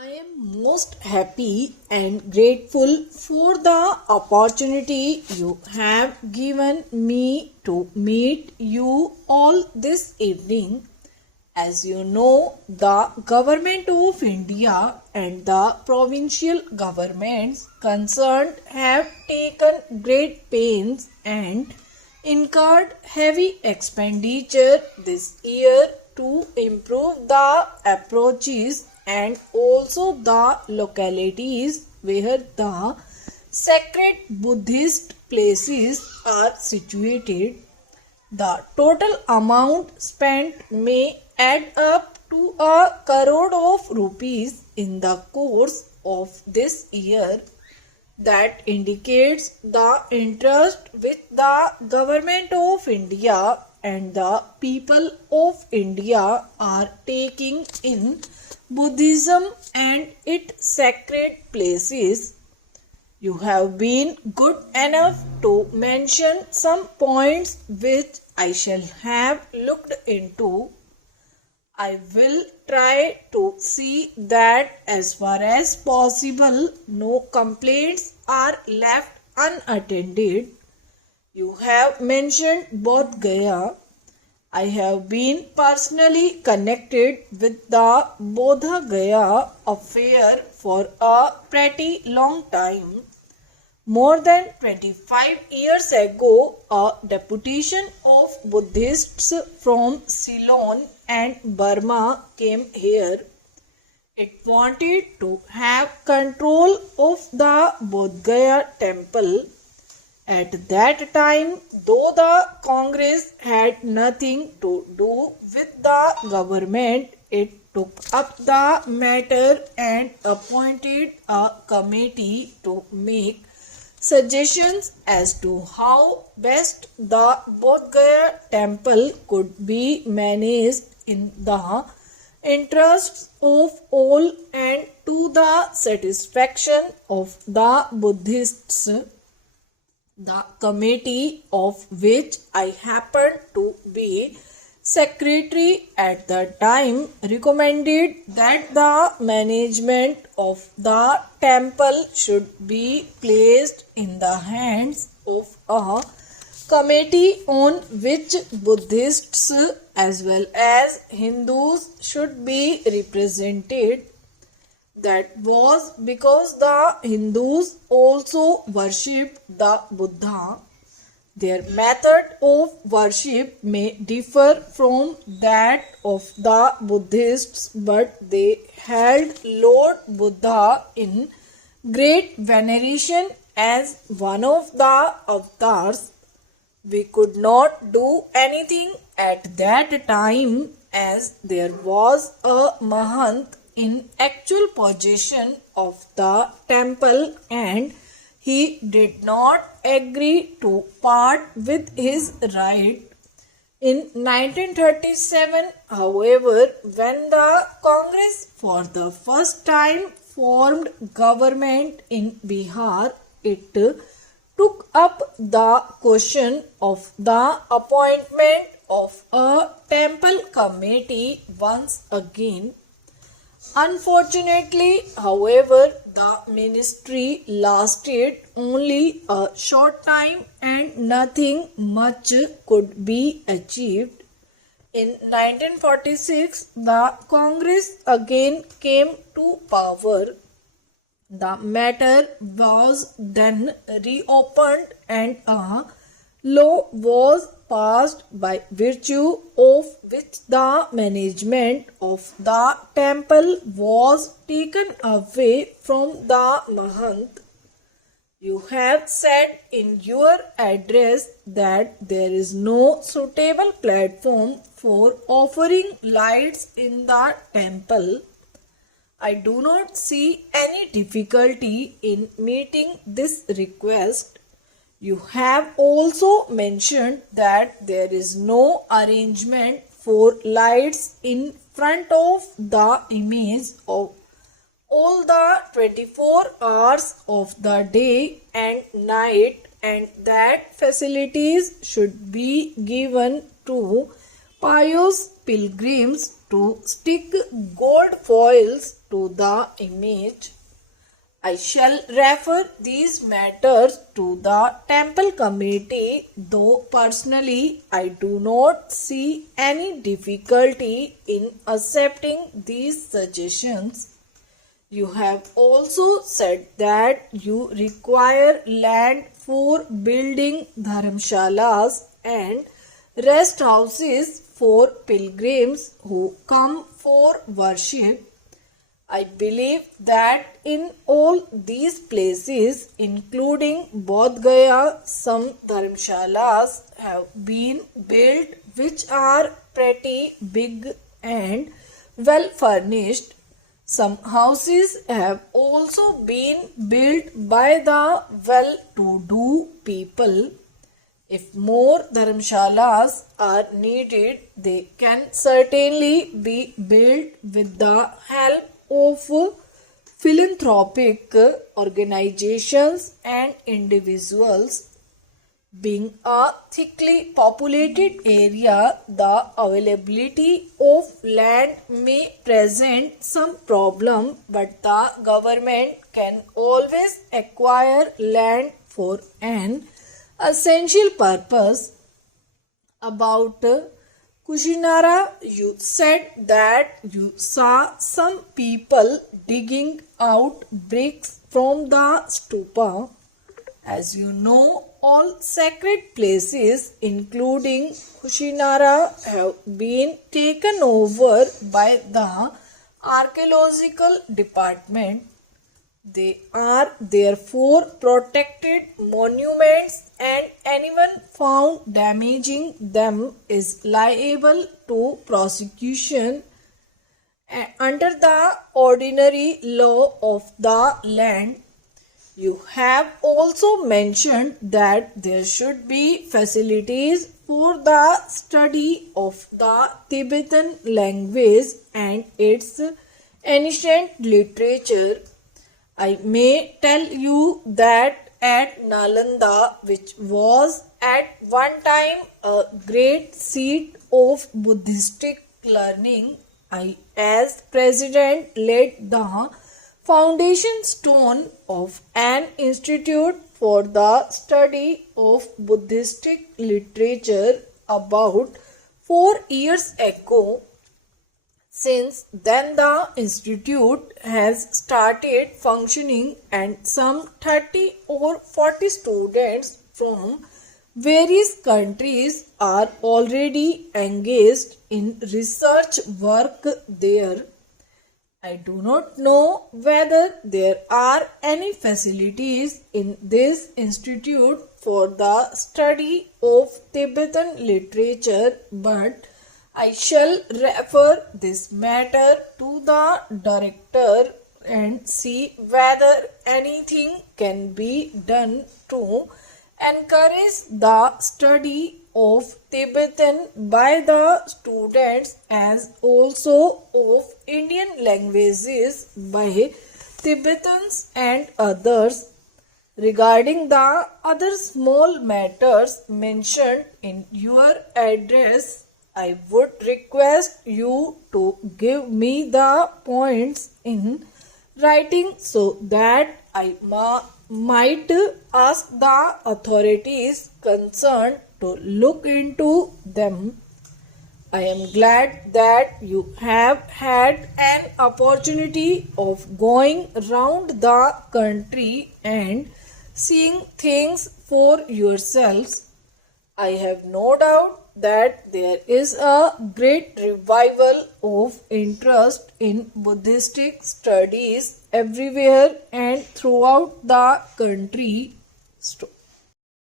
I am most happy and grateful for the opportunity you have given me to meet you all this evening. As you know, the Government of India and the provincial governments concerned have taken great pains and incurred heavy expenditure this year to improve the approaches and also the localities where the sacred Buddhist places are situated. The total amount spent may add up to a crore of rupees in the course of this year. That indicates the interest which the Government of India and the people of India are taking in Buddhism and its sacred places. You have been good enough to mention some points which I shall have looked into. I will try to see that as far as possible no complaints are left unattended. You have mentioned Bodh Gaya. I have been personally connected with the Bodh Gaya affair for a pretty long time. More than 25 years ago, a deputation of Buddhists from Ceylon and Burma came here. It wanted to have control of the Bodh Gaya temple. At that time, though the Congress had nothing to do with the government, it took up the matter and appointed a committee to make suggestions as to how best the Bodh Gaya temple could be managed in the interests of all and to the satisfaction of the Buddhists. The committee, of which I happened to be secretary at the time, recommended that the management of the temple should be placed in the hands of a committee on which Buddhists as well as Hindus should be represented. That was because the Hindus also worshipped the Buddha. Their method of worship may differ from that of the Buddhists, but they held Lord Buddha in great veneration as one of the avatars. We could not do anything at that time as there was a Mahant in actual possession of the temple and he did not agree to part with his right. In 1937, however, when the Congress for the first time formed government in Bihar, it took up the question of the appointment of a temple committee once again. Unfortunately, however, the ministry lasted only a short time and nothing much could be achieved. In 1946, the Congress again came to power. The matter was then reopened and a law was passed by virtue of which the management of the temple was taken away from the Mahant. You have said in your address that there is no suitable platform for offering lights in the temple. I do not see any difficulty in meeting this request. You have also mentioned that there is no arrangement for lights in front of the image of all the 24 hours of the day and night, and that facilities should be given to pious pilgrims to stick gold foils to the image. I shall refer these matters to the temple committee, though personally I do not see any difficulty in accepting these suggestions. You have also said that you require land for building dharamshalas and rest houses for pilgrims who come for worship. I believe that in all these places, including Bodh Gaya, some dharamshalas have been built which are pretty big and well furnished. Some houses have also been built by the well-to-do people. If more dharamshalas are needed, they can certainly be built with the help of philanthropic organizations and individuals. Being a thickly populated area, the availability of land may present some problem, but the government can always acquire land for an essential purpose. About Kushinara, you said that you saw some people digging out bricks from the stupa. As you know, all sacred places, including Kushinara, have been taken over by the archaeological department. They are therefore protected monuments, and anyone found damaging them is liable to prosecution under the ordinary law of the land. You have also mentioned that there should be facilities for the study of the Tibetan language and its ancient literature. I may tell you that at Nalanda, which was at one time a great seat of Buddhistic learning, I as president laid the foundation stone of an institute for the study of Buddhistic literature about 4 years ago. Since then, the institute has started functioning, and some 30 or 40 students from various countries are already engaged in research work there. I do not know whether there are any facilities in this institute for the study of Tibetan literature, but I shall refer this matter to the director and see whether anything can be done to encourage the study of Tibetan by the students as also of Indian languages by Tibetans and others. Regarding the other small matters mentioned in your address, I would request you to give me the points in writing so that I might ask the authorities concerned to look into them. I am glad that you have had an opportunity of going round the country and seeing things for yourselves. I have no doubt that there is a great revival of interest in Buddhistic studies everywhere and throughout the country.